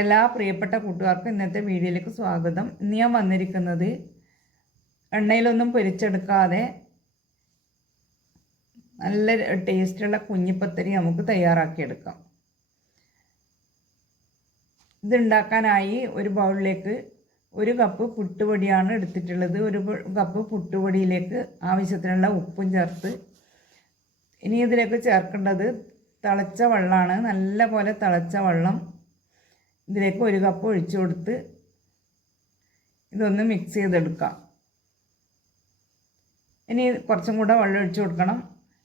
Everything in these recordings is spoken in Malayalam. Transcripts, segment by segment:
എല്ലാ പ്രിയപ്പെട്ട കൂട്ടുകാർക്കും ഇന്നത്തെ വീഡിയോയിലേക്ക് സ്വാഗതം. ഇന്ന് ഞാൻ വന്നിരിക്കുന്നത് എണ്ണയിലൊന്നും പൊരിച്ചെടുക്കാതെ നല്ല ടേസ്റ്റുള്ള കുഞ്ഞിപ്പത്തരി നമുക്ക് തയ്യാറാക്കിയെടുക്കാം. ഇതുണ്ടാക്കാനായി ഒരു ബൗളിലേക്ക് 1 കപ്പ് പുട്ടുപൊടിയാണ് എടുത്തിട്ടുള്ളത്. 1 കപ്പ് പുട്ടുപൊടിയിലേക്ക് ആവശ്യത്തിനുള്ള ഉപ്പും ചേർത്ത് ഇനി ഇതിലേക്ക് ചേർക്കേണ്ടത് തിളച്ച വെള്ളമാണ്. നല്ല പോലെ തിളച്ച വെള്ളം ഇതിലേക്ക് 1 കപ്പ് ഒഴിച്ചു കൊടുത്ത് ഇതൊന്ന് മിക്സ് ചെയ്തെടുക്കാം. ഇനി കുറച്ചും കൂടെ വെള്ളം ഒഴിച്ചു കൊടുക്കണം.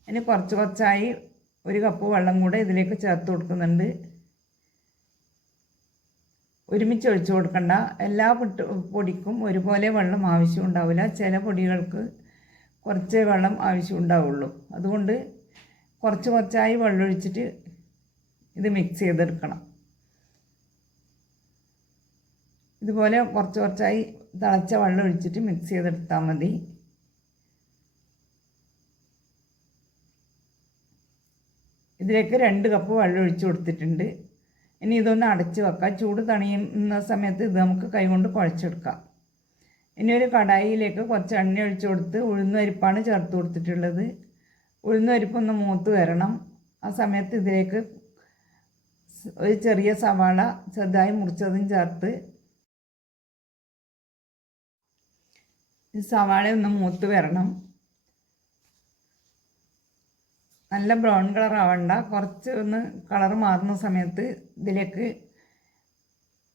ഇനി കുറച്ചായി 1 കപ്പ് വെള്ളം കൂടെ ഇതിലേക്ക് ചേർത്ത് കൊടുക്കുന്നുണ്ട്. ഒരുമിച്ച് ഒഴിച്ചു കൊടുക്കണ്ട. എല്ലാ പൊടിക്കും ഒരുപോലെ വെള്ളം ആവശ്യം ഉണ്ടാവില്ല. ചില പൊടികൾക്ക് കുറച്ച് വെള്ളം ആവശ്യം ഉണ്ടാവുള്ളൂ. അതുകൊണ്ട് കുറച്ചായി വെള്ളം ഒഴിച്ചിട്ട് ഇത് മിക്സ് ചെയ്തെടുക്കണം. ഇതുപോലെ കുറച്ചായി തിളച്ച വെള്ളം ഒഴിച്ചിട്ട് മിക്സ് ചെയ്തെടുത്താൽ മതി. ഇതിലേക്ക് 2 കപ്പ് വെള്ളം ഒഴിച്ചു കൊടുത്തിട്ടുണ്ട്. ഇനി ഇതൊന്ന് അടച്ച് വെക്കാം. ചൂട് തണിയുന്ന സമയത്ത് ഇത് നമുക്ക് കൈകൊണ്ട് കുഴച്ചെടുക്കാം. ഇനി ഒരു കടായിയിലേക്ക് കുറച്ച് എണ്ണ ഒഴിച്ചു കൊടുത്ത് ഉഴുന്നുപരിപ്പാണ് ചേർത്ത് കൊടുത്തിട്ടുള്ളത്. ഉഴുന്നുപരിപ്പൊന്ന് മൂത്ത് വരണം. ആ സമയത്ത് ഇതിലേക്ക് ഒരു ചെറിയ സവാള ചെറുതായി മുറിച്ചതും ചേർത്ത് സവാള ഒന്ന് മൂത്ത് വരണം. നല്ല ബ്രൗൺ കളർ ആവണ്ട. കുറച്ച് ഒന്ന് കളർ മാറുന്ന സമയത്ത് ഇതിലേക്ക്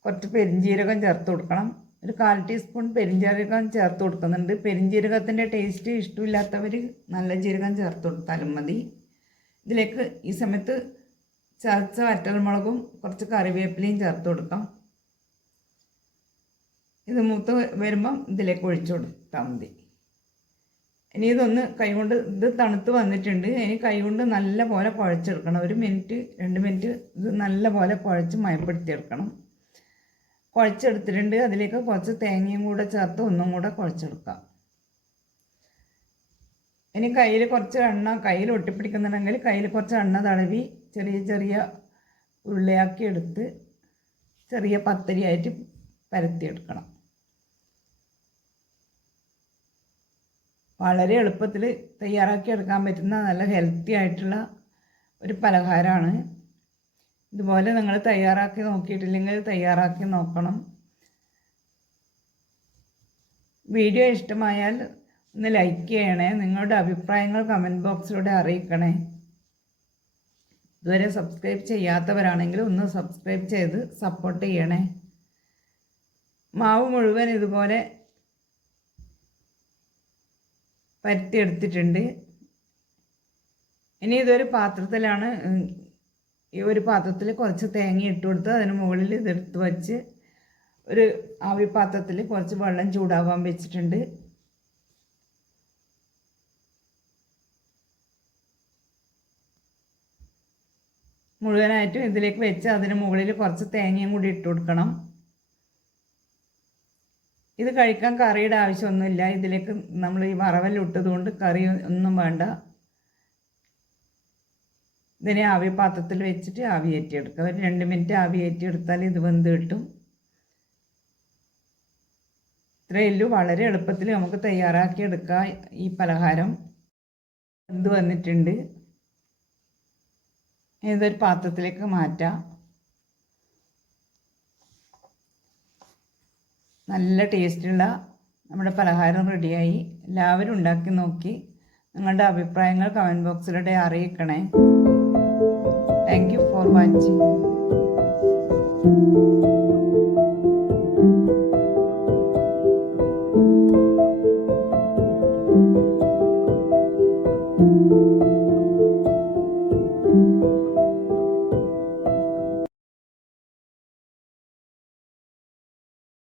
കുറച്ച് പെരിഞ്ജീരകം ചേർത്ത് കൊടുക്കണം. ഒരു 1/4 ടീസ്പൂൺ പെരിഞ്ജീരകം ചേർത്ത് കൊടുക്കുന്നുണ്ട്. പെരിഞ്ജീരകത്തിൻ്റെ ടേസ്റ്റ് ഇഷ്ടമില്ലാത്തവർ നല്ല ജീരകം ചേർത്ത് കൊടുത്താലും മതി. ഇതിലേക്ക് ഈ സമയത്ത് ചതച്ച വറ്റൽമുളകും കുറച്ച് കറിവേപ്പിലയും ചേർത്ത് കൊടുക്കാം. ഇത് മൂത്ത് വരുമ്പം ഇതിലേക്ക് ഒഴിച്ചു കൊടുത്താൽ മതി. ഇനി ഇതൊന്ന് കൈകൊണ്ട് ഇത് തണുത്ത് വന്നിട്ടുണ്ട്. ഇനി കൈകൊണ്ട് നല്ല പോലെ കുഴച്ചെടുക്കണം. 1 മിനിറ്റ് 2 മിനിറ്റ് ഇത് നല്ല പോലെ കുഴച്ച് മയപ്പെടുത്തിയെടുക്കണം. കുഴച്ചെടുത്തിട്ടുണ്ട്. അതിലേക്ക് കുറച്ച് തേങ്ങയും കൂടെ ചേർത്ത് ഒന്നും കൂടെ കുഴച്ചെടുക്കാം. ഇനി കയ്യിൽ കുറച്ച് എണ്ണ കയ്യിൽ ഒട്ടിപ്പിടിക്കുന്നുണ്ടെങ്കിൽ കയ്യിൽ കുറച്ച് എണ്ണ തടവി ചെറിയ ഉരുളയാക്കി എടുത്ത് ചെറിയ പത്തരിയായിട്ട് പരത്തിയെടുക്കണം. വളരെ എളുപ്പത്തിൽ തയ്യാറാക്കി എടുക്കാൻ പറ്റുന്ന നല്ല ഹെൽത്തി ആയിട്ടുള്ള ഒരു പലഹാരമാണ്. ഇതുപോലെ നിങ്ങൾ തയ്യാറാക്കി നോക്കിയിട്ടില്ലെങ്കിൽ തയ്യാറാക്കി നോക്കണം. വീഡിയോ ഇഷ്ടമായാൽ ഒന്ന് ലൈക്ക് ചെയ്യണേ. നിങ്ങളുടെ അഭിപ്രായങ്ങൾ കമൻറ്റ് ബോക്സിലൂടെ അറിയിക്കണേ. ഇതുവരെ സബ്സ്ക്രൈബ് ചെയ്യാത്തവരാണെങ്കിൽ ഒന്ന് സബ്സ്ക്രൈബ് ചെയ്ത് സപ്പോർട്ട് ചെയ്യണേ. മാവ് മുഴുവൻ ഇതുപോലെ പരത്തിയെടുത്തിട്ടുണ്ട്. ഇനി ഇതൊരു പാത്രത്തിലാണ്. ഈ ഒരു പാത്രത്തിൽ കുറച്ച് തേങ്ങ ഇട്ട് കൊടുത്ത് അതിന് മുകളിൽ ഇതെടുത്ത് വച്ച് ഒരു ആവി പാത്രത്തിൽ കുറച്ച് വെള്ളം ചൂടാവാൻ വെച്ചിട്ടുണ്ട്. മുഴുവനായിട്ടും ഇതിലേക്ക് വെച്ച് അതിന് മുകളിൽ കുറച്ച് തേങ്ങയും കൂടി ഇട്ട് കൊടുക്കണം. ഇത് കഴിക്കാൻ കറിയുടെ ആവശ്യമൊന്നുമില്ല. ഇതിലേക്ക് നമ്മൾ ഈ വറവെല്ലാം ഇട്ടതുകൊണ്ട് കറി ഒന്നും വേണ്ട. ഇതിനെ ആവി പാത്രത്തിൽ വെച്ചിട്ട് ആവിയേറ്റിയെടുക്കുക. ഒരു 2 മിനിറ്റ് ആവിയേറ്റിയെടുത്താൽ ഇത് വെന്ത് കിട്ടും. ഇത്രയേ വളരെ എളുപ്പത്തിൽ നമുക്ക് തയ്യാറാക്കിയെടുക്കാം. ഈ പലഹാരം വെന്ത് വന്നിട്ടുണ്ട്. ഇതൊരു പാത്രത്തിലേക്ക് മാറ്റാം. നല്ല ടേസ്റ്റുള്ള നമ്മുടെ പലഹാരം റെഡിയായി. എല്ലാവരും ഉണ്ടാക്കി നോക്കി നിങ്ങളുടെ അഭിപ്രായങ്ങൾ കമൻറ്റ് ബോക്സിലൂടെ അറിയിക്കണേ. Thank you for watching.